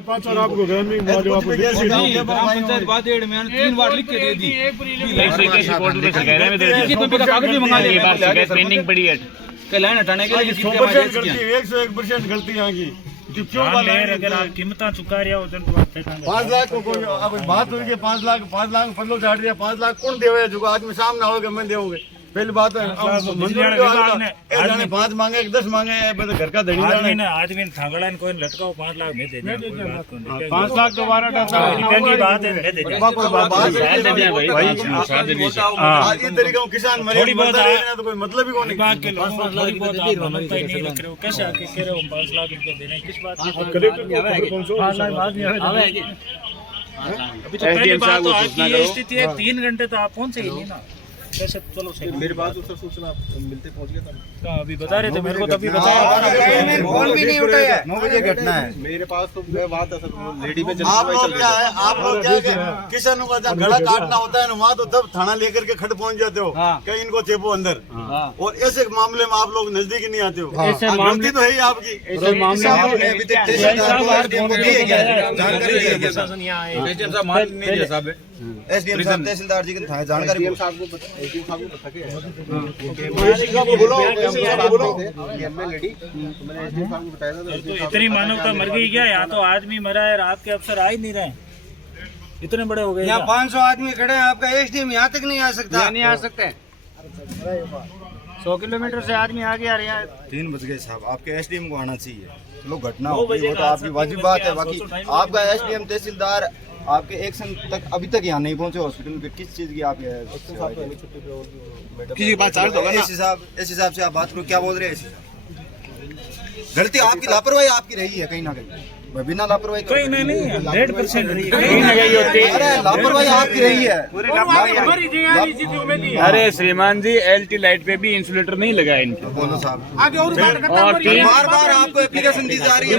5 और आपको ग्रामीण वाले आपको ग्राम पंचायत बातेड़ में 3 बार लिख के दे दी। कागज भी मंगा लिया, पेंडिंग पड़ी है। लाइन हटाने के लिए 101% गलती यहाँ की। क्यों अगर आप कीमत चुका रहे हो 5 लाख को कोई अब बात हुई कि 5 लाख फलो चाट रहा 5 लाख कौन देवे जो आदमी सामने होगा मैं देवोगे। पहली बात है मंजूरी 5 मांगे 10 मांगे घर का धनी आदमी थागड़ा कोई लटकाओ 5 लाख में दे दे 5 लाख दोबारा बात है ये तरीका किसान मरे तो कोई मतलब ही कौन कैसे आके कह रहे हो 5 लाख रुपए दे रहे हैं किस बात अभी तो पहली बात तो आज की ये स्थिति है 3 घंटे तो आप पहुंचे ही नहीं ना कैसे। चलो सही मेरे बात सर सूचना मिलते पहुंच गया था अभी बता रहे थे मेरे को तभी बताया फोन भी नहीं उठाया 9 बजे घटना है मेरे पास तो मैं बात है सर लेडी में आप लोग क्या है आप लोग क्या है किसानों का जब गला काटना होता है ना वहाँ तो तब थाना लेकर के खड़ पहुंच जाते हो कहीं इनको चेपो अंदर और ऐसे मामले में आप लोग नजदीक ही नहीं आते हो। गलती तो है ही आपकी। एसडीएम साहब तहसीलदार जी की जानकारी इतनी मानवता मर गई क्या? यहाँ तो आदमी मरा है, रात के अफसर आ ही नहीं रहे, इतने बड़े हो गए। यहाँ 500 आदमी खड़े हैं, आपका एसडीएम यहाँ तक नहीं आ सकता। नहीं आ सकते 100 किलोमीटर से आदमी आगे आ रहे हैं। 3 बज गए साहब, आपके एसडीएम को आना चाहिए। चलो घटना हो गई वो तो आपकी वाजिब बात है, बाकी आपका एसडीएम तहसीलदार आपके एक्शन तक अभी तक यहाँ नहीं पहुंचे हॉस्पिटल में, किस चीज की आप किसी के पास चार्ज होगा ना? इस हिसाब से आप बात करो, क्या बोल रहे हैं? गलती आपकी, लापरवाही आपकी रही है कहीं ना कहीं, बिना लापरवाही कहीं नहीं 100% रही है, लापरवाही आपकी रही है। अरे श्रीमान जी एलटी लाइट पे भी इंसुलेटर नहीं लगा इनके। बोलो साहब, और बार आपको एप्लीकेशन दी जा रही है।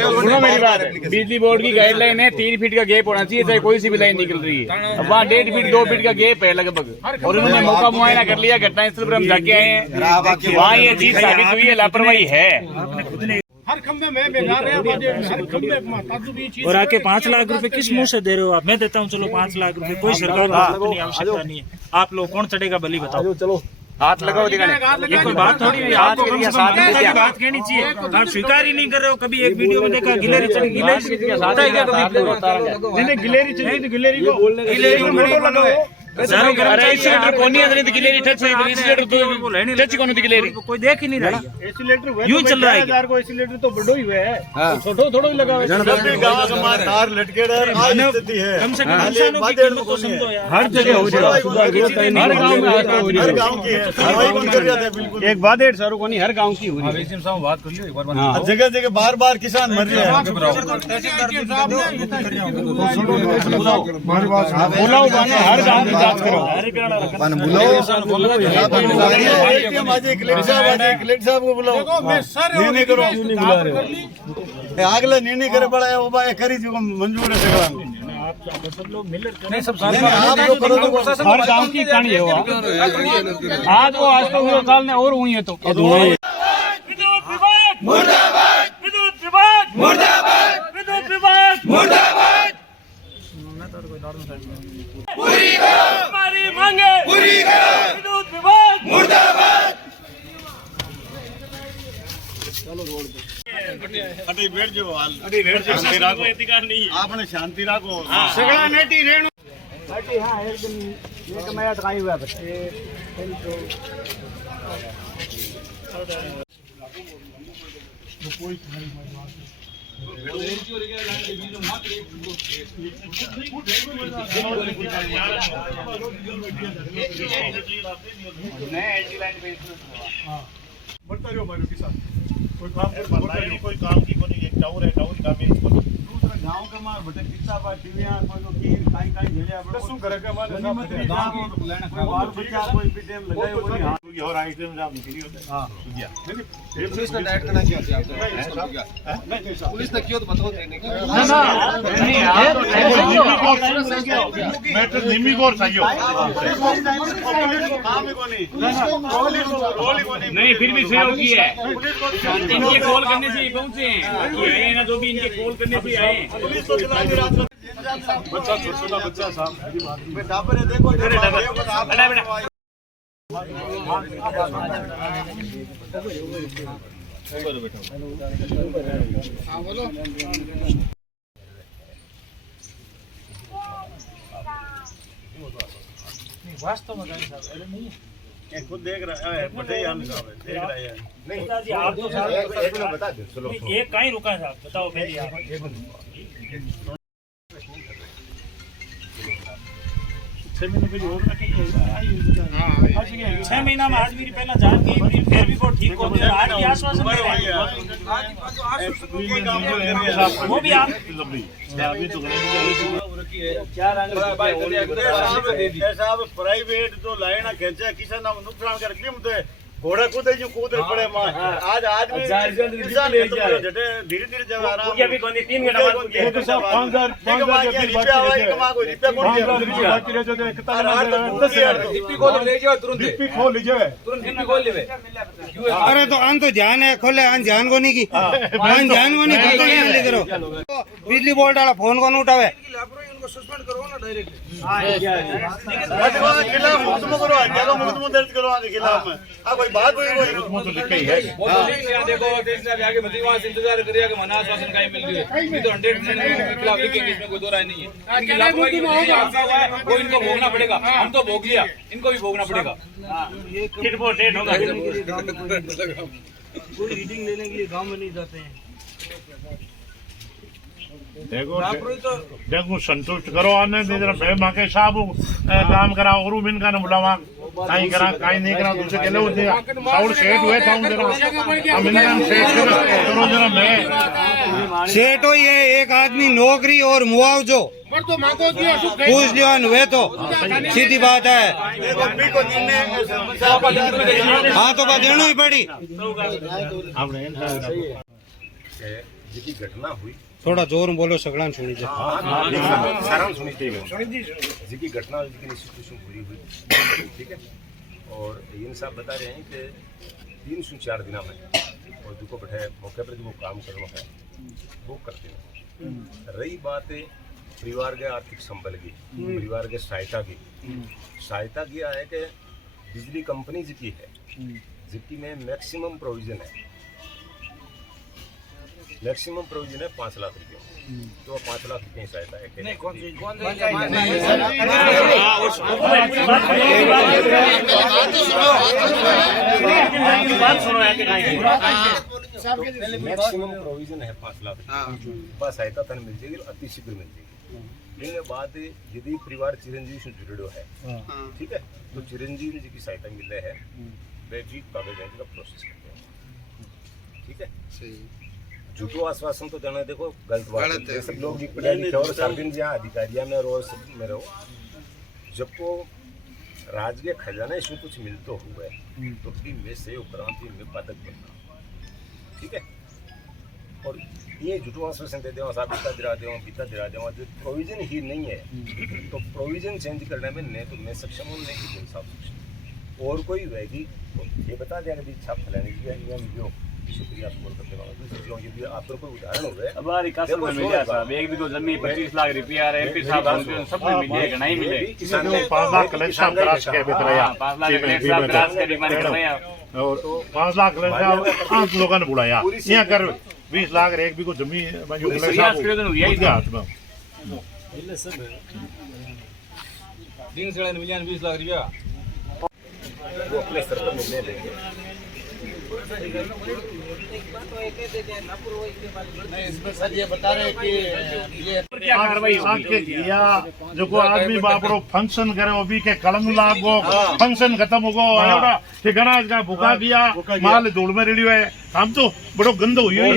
सुनो मेरी बात, बिजली बोर्ड की गाइडलाइन है 3 फीट का गैप होना चाहिए चाहे कोई सी भी लाइन निकल रही है। अब वहाँ 1.5 फीट 2 फीट का गैप है लगभग, और उन्होंने मौका मुआयना कर लिया, घटना स्थल पर हम जाके आए हैं, वहाँ ये चीज साबित हुई है लापरवाही है। हर खंबे में बेकार है, हर खंबे में और आके 5 लाख रुपए किस मुंह से दे रहे हो आप? मैं देता हूँ चलो 5 लाख रुपए, कोई सरकार की आवश्यकता नहीं है। आप लोग कौन चढ़ेगा बलि बताओ? चलो हाथ लगाओ, ये कोई बात थोड़ी है, आपको कम से कम बात कहनी चाहिए। आप स्वीकार ही नहीं कर रहे हो। कभी एक वीडियो में देखा गिलेरी चढ़ी, गिलेरी गिलेरी कोई देख ही नहीं रहा, यूं चल रहा है। तो बड़ो ही है, छोटो थोड़ो ही लगा तार लटके कम से कम इंसानों की कीमत तो समझो यार। हर जगह हो रहा है, हर गाँव की है। एक बात है सर को नहीं, हर गाँव की हो रही है। बात कर लियो एक बार, जगह जगह बार बार किसान मर रहे हैं। हर गाँव में जांच करो, कलेक्टर साहब को बुलाओ, निर्णय करो। अगला निर्णय करे पड़ा है वो करी थी मंजूर है सगला। आप सब लोग मिलकर हर गांव की कहानी है वो। आज वो आज तो काल ने और हुई है तो विद्युत विभाग मुर्दाबाद, विद्युत विभाग मुर्दाबाद, विद्युत विभाग मुर्दाबाद। पूरी करो हमारी मांगे, पूरी करो विद्युत विभाग मुर्दाबाद। अटी बैठ जाओ, अटी बैठ जाओ, शांति राखो, अधिकार नहीं आपने शांति राखो। सगला नेटी रेणु नेटी। हां एकदम एक मैं काई हुआ बच्चे कोई बढ़ता रहो हमारे किसान कोई काम की कोई एक टावर है, टावर काम है दूसरा गांव का मार भटक किस्सा बा टीवियां कोई नो की काई काई भेजा बड़ा શું કરે કે મારે ગાंव को लेना कोई बार बच्चा कोई भी टाइम लगायो कोई हां और आइटम जब निकली होते हैं हां पुलिस ने डाइट करना चाहिए पुलिस ने क्यों तो बताओ देने की मैं तो निमी को चाहिए नहीं फिर भी सहयोग किया है इनके कॉल करने से ही पहुंचे हैं ये ना जो भी इनके कॉल करने से आए हैं बच्चा छोटा बच्चा साहब बेटा देखो बेटा वास्तव में गाड़ी साहब अरे नहीं ये खुद देख रहा है बड़े यार देख रहा है नेताजी आप तो साहब एक मिनट बता दो चलो एक कहीं रुका है साहब बताओ पहले आप 6 महीने पहले और रखे 6 महीना में आदमी पहला जान गई फिर भी वो ठीक हो गया आज की आश्वासन दे रहे हैं वो भी आप अभी तो साहब प्राइवेट जो लाइन खींचे किसान नुकसान कर कीमत घोड़ा कूदे जो कूद पड़े मां आज आदमी धीरे धीरे जब आ रहा है 3 घंटा बाद तो सब 5000 अरे तो आन तो जान है खोले आन जान को नहीं की आन जान को नहीं पता नहीं ले करो बिजली बोर्ड वाला फोन को नहीं उठावे सस्पेंड करो ना डायरेक्ट खिलाफ मुकदमा करो क्या मुकदमा दर्ज करो आगे खिलाफ में कोई बात हुई कोई तो लिख के ही है देखो देश ने आगे मती वहां से इंतजार करिएगा कि मना आश्वासन का मिल रही है ये तो 100% के खिलाफ लिखेंगे इसमें कोई दो राय नहीं है इनकी लापरवाही वो इनको भोगना पड़ेगा हम तो भोग लिया इनको भी भोगना पड़ेगा फिर वो डेट होगा कोई रीडिंग लेने के लिए गांव में नहीं जाते हैं देखो संतुष्ट करो आने दे जरा बे मां के साहब काम करा और बिन का न बुलावा काई करा काई नहीं करा दूसरे के लोग दे साउंड सेट हुए था जरा हम इनका सेट करो जरा मैं सेठ हो ये एक आदमी नौकरी और मुआवजो पूछ लियो हुए तो सीधी बात है हाँ तो देना ही पड़ी जी घटना हुई थोड़ा जोर में बोलो सगड़ा सुनी जाए सारा सुनी जी की घटना जी इंस्टीट्यूशन पूरी हुई ठीक है और इन साहब बता रहे हैं कि 3 से 4 दिन में और जो बैठे मौके पर जो काम करना है वो करते हैं रही बात परिवार के आर्थिक संबल की परिवार के सहायता की है कि बिजली कंपनी जिसकी है जिसकी में मैक्सिमम प्रोविजन है 5 लाख रुपये तो 5 लाख रुपये सहायता है मैक्सिमम प्रोविजन है 5 लाख रुपये सहायता तन मिल जाएगी और अति शीघ्र मिल जाएगी इसके बाद यदि परिवार चिरंजीवी से जुड़ो है ठीक है तो चिरंजीवी जी की सहायता मिल रही है वे भी कागज का प्रोसेस करते हैं ठीक है झूठो आश्वासन तो देना देखो गलत बात है सब लोग भी पढ़े लिखे और सार्वजनिक जहाँ अधिकारियों में रोज में रहो जब को राज्य के खजाने से कुछ मिलते हुए तो फिर में से उपरांति में पदक बनना ठीक है और ये झूठो आश्वासन दे दो साहब बीता दिला दो जो प्रोविजन ही नहीं है तो प्रोविजन चेंज करने में नहीं तो मैं सक्षम हूँ नहीं कि साहब सक्षम और कोई रहेगी तो ये बता दें अभी छाप फैलाने की शुक्रिया यदि आपको कोई उदाहरण हो गए हमारी कसम में मिल गया साहब एक भी को जमीन 25 लाख रुपया एमपी साहब सब में मिलेगा नहीं मिले किसान को 5 लाख कलेक्शन करा के बितराया 5 लाख कलेक्शन करा के डिमांड कर रहे हैं और 5 लाख कलेक्शन 5 लोगों ने बुलाया यहां कर 20 लाख एक भी को जमीन जो कलेक्शन हुई है हाथ में दिन से मिलियन 20 लाख रुपया वो अपने स्तर पर निर्णय लेंगे इसमें सर ये बता रहे कि ये क्या कार्रवाई के किया जो को आदमी बापरो फंक्शन करे वो भी के कलम लागो फंक्शन खत्म हो गो एवडा ठिकाना का भूखा किया माल धूल में रेडियो है हम तो बड़ो गंद हुई है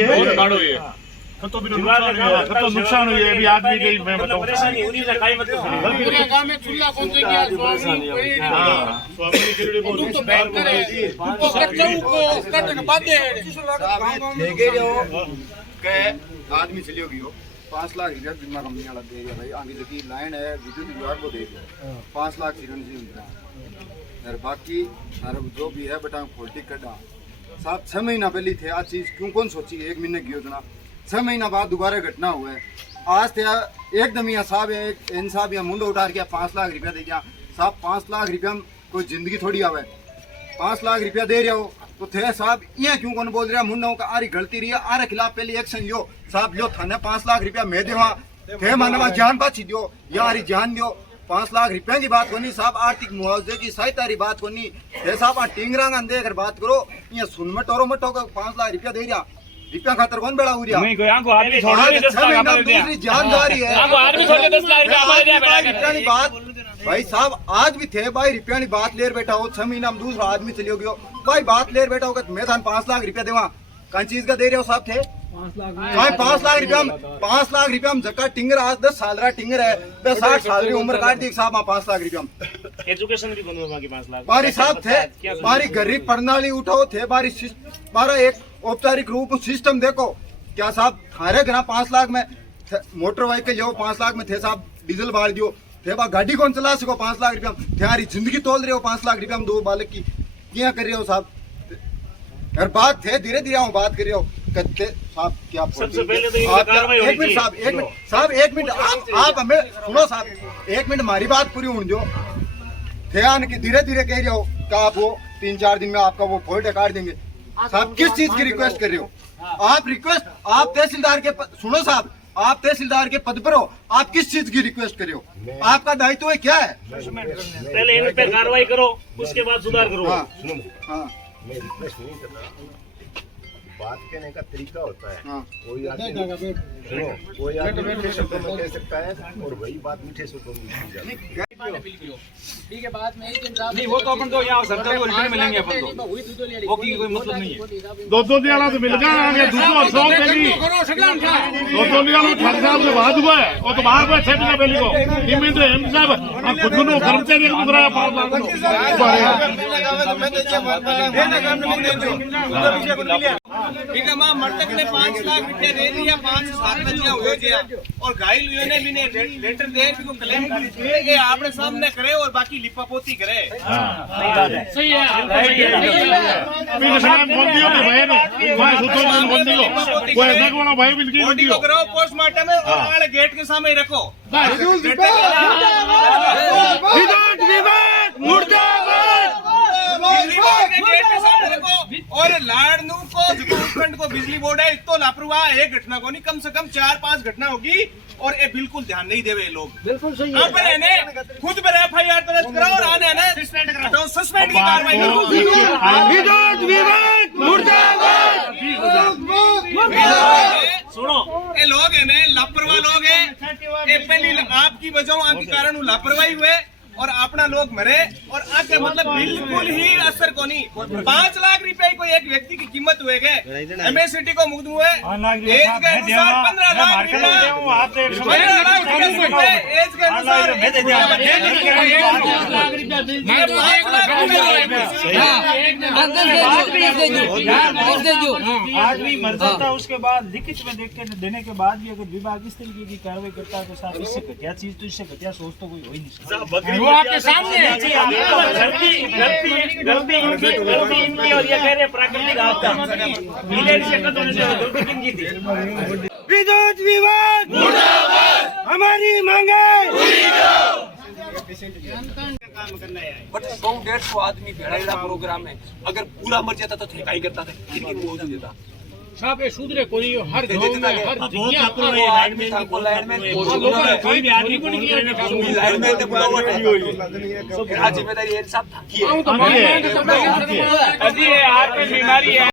तो नुकसान हुई है अभी आदमी के मैं बताऊँ परेशानी हो रही है काई मतलब आदमी चली होगी 5 लाख रुपया बीमा कंपनी वाला दे रहा भाई आगे जो लाइन है विद्युत विभाग को दे दिया 5 लाख चिरंजीवी और बाकी जो भी है बेटा फोल्टी कटा साहब 6 महीना पहले थे आज चीज क्यों कौन सोची 1 महीने की योजना 6 महीना बाद दोबारा घटना हुआ है आज थे एकदम यहाँ साहब एक इंसाफ या मुंडो उतार के 5 लाख रुपया दे दिया साहब 5 लाख रुपया में कोई जिंदगी थोड़ी आवे 5 लाख रुपया दे रहे हो तो थे साहब यहाँ क्यों कौन बोल रहा मुंडो का आरी गलती रही है आरे खिलाफ पहले एक्शन लियो साहब लियो थाने 5 लाख रुपया मैं देवा थे मानवा जान बाची दियो या आरी जान दियो 5 लाख रुपया की बात कोनी साहब आर्थिक मुआवजे की सहायता की बात कोनी थे साहब टिंगरांग दे अगर बात करो ये सुन मत टोरो मत 5 लाख रुपया दे दिया रुपया खातर कौन बड़ा हुआ नहीं कोई आंखों आदमी छोड़ दे 10 लाख हमारे दिया दूसरी जानकारी है आंखों आदमी छोड़ दे 10 लाख रुपया हमारे दिया रुपया की बात भाई साहब आज भी थे भाई रुपया की बात ले बैठा हो 6 महीना में दूसरा आदमी चली होगी भाई बात ले बैठा होगा मैं थान 5 लाख रुपया देवा कौन चीज का दे रहे हो साहब थे 5 लाख रुपया 5 लाख रुपया में जका टिंगर आज 10 साल रहा टिंगर है 60 साल की उम्र काट दी साहब 5 लाख रुपया में एजुकेशन भी कौन बाकी 5 लाख बारी साहब थे बारी गरीब प्रणाली उठाओ थे बारा एक औपचारिक रूप सिस्टम देखो क्या साहब थारे घर 5 लाख में मोटर व्हीकल जो 5 लाख में थे साहब डीजल बाल दियो थे बा गाड़ी कौन चला सको 5 लाख रुपया में तुम्हारी जिंदगी तोल रहे हो 5 लाख रुपया में 2 बालक की क्या कर रहे हो साहब यार बात थे धीरे धीरे हम बात कर रहे हो कत्ते साहब क्या सबसे पहले तो ये कार्रवाई होनी चाहिए साहब एक मिनट आप हमें सुनो साहब 1 मिनट हमारी बात पूरी होने दो थे आन की धीरे धीरे कह रहे हो कि आप वो 3-4 दिन में आपका वो फोल्ट काट देंगे साहब किस चीज की रिक्वेस्ट कर रहे हो आप रिक्वेस्ट आप तहसीलदार के सुनो साहब आप तहसीलदार के पद पर हो आप किस चीज की रिक्वेस्ट कर रहे हो आपका दायित्व क्या है पहले इन पे कार्रवाई करो उसके बाद सुधार करो हाँ मैं रिक्वेस्ट नहीं कर रहा बात कहने का तरीका होता है हाँ। कोई आदमी सुनो कोई आदमी मीठे शब्दों में कह सकता है और वही बात मीठे शब्दों में की जाती है ठीक है बाद में नहीं वो तो अपन तो यहाँ सरकारी हॉस्पिटल में लेंगे अपन तो वो की कोई मतलब नहीं है 2 दियाला तो मिल गया आगे दूसरा 100 पेली 2 दियाला ठाक साहब से बात हुआ है और तो बाहर में 6 महीना पेली को निमित एम साहब खुद को कर्मचारी को कराया 5 लाख ठीक है मां मृतक ने 5 लाख रुपया दे दिया 5-7 बच्चियां हुए जिया और घायल हुए ने भी ने लेटर दे को क्लेम ये आपने सामने करे और बाकी लिपापोती करे सही है अभी किसान बोल दियो तो भाई ने भाई सुतो दिन बोल दियो कोई ऐसा वाला भाई बिल की बॉडी को करो पोस्टमार्टम में और आगे गेट के सामने रखो और लाड़नू को उत्तराखंड को बिजली बोर्ड है तो लापरवाह एक घटना को नहीं कम से कम 4-5 घटना होगी और ये बिल्कुल ध्यान नहीं देवे लोग बिल्कुल सही है पर इन्हें खुद पर FIR दर्ज कराओ और आने ना सस्पेंड करा तो सस्पेंड की कार्रवाई करो सुनो ये लोग है ना लापरवाह लोग हैं ये पहली आपकी वजह आपके कारण लापरवाही हुए और अपना लोग मरे और आगे मतलब बिल्कुल ही असर को नहीं 5 लाख रुपए कोई एक व्यक्ति की कीमत हुए गए MSCT को मुक्त हुए एज के अनुसार 15 लाख एज के अनुसार आदमी मर जाता उसके बाद लिखित में देख के देने के बाद भी अगर विभाग इस तरीके की कार्रवाई करता है तो साहब इससे घटिया चीज तो इससे घटिया सोच तो कोई हो ही नहीं सकता वो आपके सामने गलती इनकी और ये कह रहे प्राकृतिक आपदा विद्युत विभाग मुर्दाबाद हमारी मांगे बट 100-150 आदमी भेड़ा प्रोग्राम है अगर पूरा मर जाता तो ठेकाई करता था किनकी मुआवजा देता साहब ये सुधरे कोई हर गांव में हर कोई भी आदमी को नहीं जिम्मेदारी साहब अजी हाथ में बीमारी है